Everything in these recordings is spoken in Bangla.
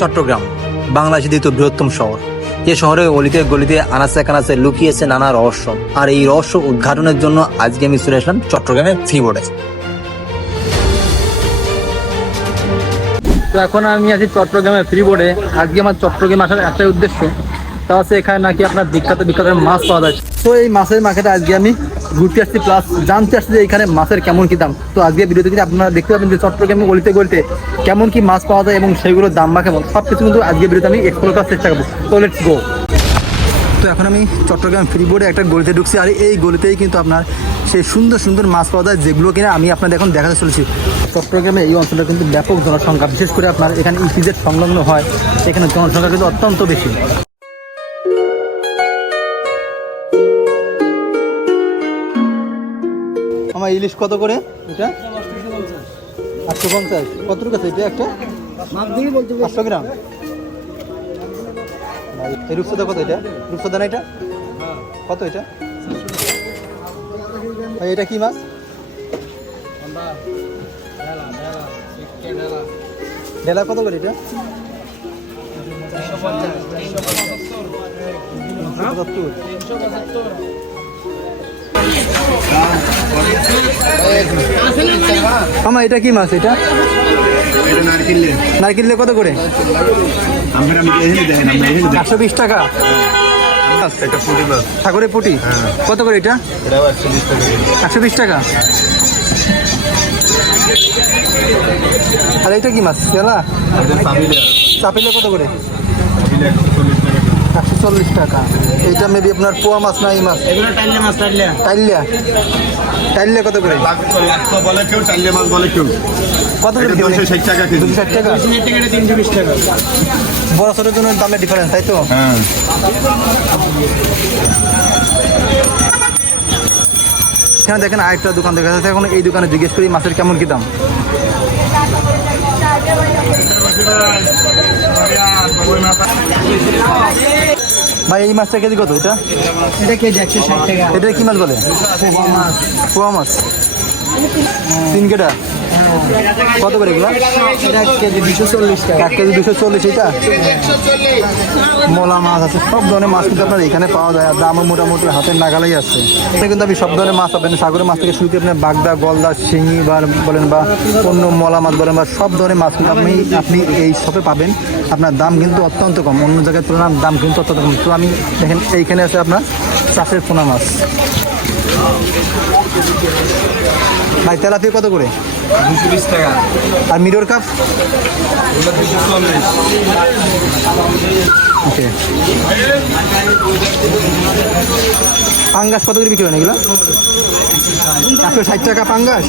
চট্টগ্রাম বাংলাদেশের দ্বিতীয় বৃহত্তম শহর। যে শহরে অলিতে গলিতে আনাচে কানাচে লুকিয়েছে নানা রহস্য। আর এই রহস্য উদ্ঘাটনের জন্য আজকে আমি চলে আসলাম চট্টগ্রামের ফ্রি বোর্ডে তো এখন আমি আছি চট্টগ্রামের ফ্রি বোর্ডে আজকে আমার চট্টগ্রাম আসার একটাই উদ্দেশ্য। তা হচ্ছে এখানে নাকি আপনার বিখ্যাত বিখ্যাত মাছ পাওয়া যায় তো এই মাছের মার্কেটে আজকে আমি ঘুরতে আসছি প্লাস জানতে আসছি যে এখানে মাছের কেমন কি দাম। তো আজকে ভিডিওতে কিন্তু আপনারা দেখতে পাবেন যে চট্টগ্রামে গলিতে গলিতে কেমন কি মাছ পাওয়া যায় এবং সেগুলোর দাম বা কেমন সব কিছু কিন্তু আজকে ভিডিওতে আমি এক্সপ্লোর করার চেষ্টা করব। তো লেটস গো তো এখন আমি চট্টগ্রাম ফ্রি বোর্ডে একটা গলিতে ঢুকছি আর এই গলিতেই কিন্তু আপনার সেই সুন্দর সুন্দর মাছ পাওয়া যায় যেগুলো কিনা আমি আপনাদের এখন দেখাতে চলেছি। চট্টগ্রামে এই অঞ্চলে কিন্তু ব্যাপক জনসংখ্যা, বিশেষ করে আপনার এখানে ইপিজেড সংলগ্ন হয়, এখানে জনসংখ্যা কিন্তু অত্যন্ত বেশি। আমার ইলিশ কত করে? এটা? আটশো পঞ্চাশ। কত টাকা আছে এটা একটা? পাঁচশো গ্রাম। এই রূপসাদা কত এটা? রূপসাদা না এটা? কত এটা? ভাই, এটা কি মাছ? ডেলা কত করে এটা? পঁচাত্তর আমার এটা কি মাছ এটা? নারকেলে কত করে? একশো বিশ টাকা। ঠাকুরের পুটি কত করে এটা? একশো বিশ টাকা আর এটা কি মাছ? চাপিলে। কত করে? একশো চল্লিশ টাকা। এইটা মেবি আপনার পোয়া মাছ না এই মাছ? টাইলিয়া টাইলিয়া কত করে? বলে কেউ টাইলে মাছ বলে কেউ। কত করে দুশো ষাট টাকা দুশো ষাট টাকা? তিনশো বিশ টাকা। বড় ছোটোর জন্য দামের ডিফারেন্স তাই তো? হ্যাঁ। এখানে দেখেন আরেকটা দোকান দেখা যাচ্ছে। এখন এই দোকানে জিজ্ঞেস করি মাছের কেমন কি দাম? ভাই এই মাছটা কেজি কত? এটা? এটা কেজি একশো ষাট টাকা। এটা কি মাছ বলে? মাছ পোয়া মাছ। তিন কেটা কত করে এগুলো? এটা কেজি দুশো চল্লিশ এক কেজি দুশো চল্লিশ, এটা? মোলা মাছ আছে, সব ধরনের মাছ কিন্তু আপনার এখানে পাওয়া যায়, আর দামও মোটামুটি হাতের নাগালেই আছে। এখানে কিন্তু আপনি সব ধরনের মাছ পাবেন, সাগরের মাছ থেকে শুরু করে আপনি বাগদা, গলদা, শিঙি বা বলেন বা অন্য মলা মাছ বলেন বা সব ধরনের মাছ কিন্তু আপনি আপনি এই শপে পাবেন। আপনার দাম কিন্তু অত্যন্ত কম, অন্য জায়গায় তুলনায় দাম কিন্তু অত্যন্ত কম। তো আমি দেখেন, এইখানে আছে আপনার চাষের পোনা মাছ। ভাই তেলাপিয়া কত করে? দুশো বিশ টাকা। আর মিরর কাপ? ওকে। পাঙ্গাস কত করে বিক্রি হয় এগুলো? একশো ষাট টাকা পাঙ্গাস?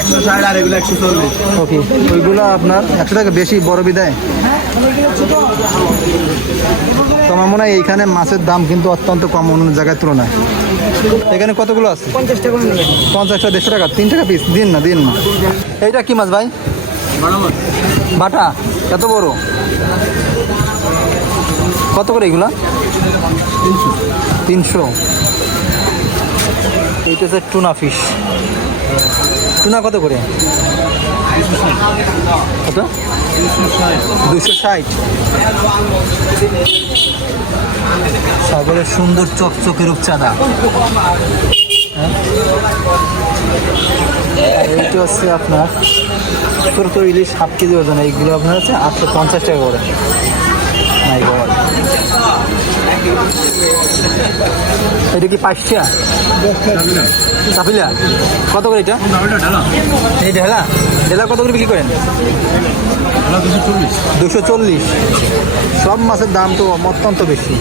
একশো ষাট আর এগুলো একশো চল্লিশ। ওকে। ওইগুলো আপনার একশো টাকা বেশি বড় বিদায়। আমার মনে হয় এইখানে মাছের দাম কিন্তু অত্যন্ত কম অন্য জায়গার তুলনায়। এখানে কতগুলো আছে? পঞ্চাশ টাকা করে নেবেন। দেড়শো টাকা। তিন টাকা পিস দিন না দিন না। এইটা কি মাছ ভাই? বাটা এত বড়? কত করে এগুলা? তিনশো। এইটা হচ্ছে টুনা ফিশ টুনা কত করে? কত দুশো ষাট। সাগরের সুন্দর চকচকে রূপচাঁদা এইটা হচ্ছে আপনার ছোটো ইলিশ হাফ কেজি ওজন, এইগুলো আপনার হচ্ছে আটশো পঞ্চাশ টাকা করে। এটা কি পাঁচটা? চাপিলা। কত করে এটা? এই ঢেলা। ঢেলা কত করে বিক্রি করেন? দুশো চল্লিশ। সব মাছের দাম তো অত্যন্ত বেশি।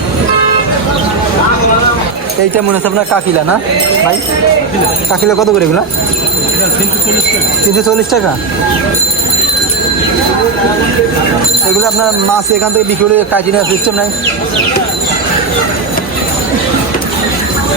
এইটা মনে হচ্ছে আপনার কাকিলা না? ভাই? কাকিলা কত করে এগুলা? তিনশো চল্লিশ টাকা। এগুলো আপনার মাছ এখান থেকে বিক্রি করে কাটি নেওয়ার সিস্টেম নাই।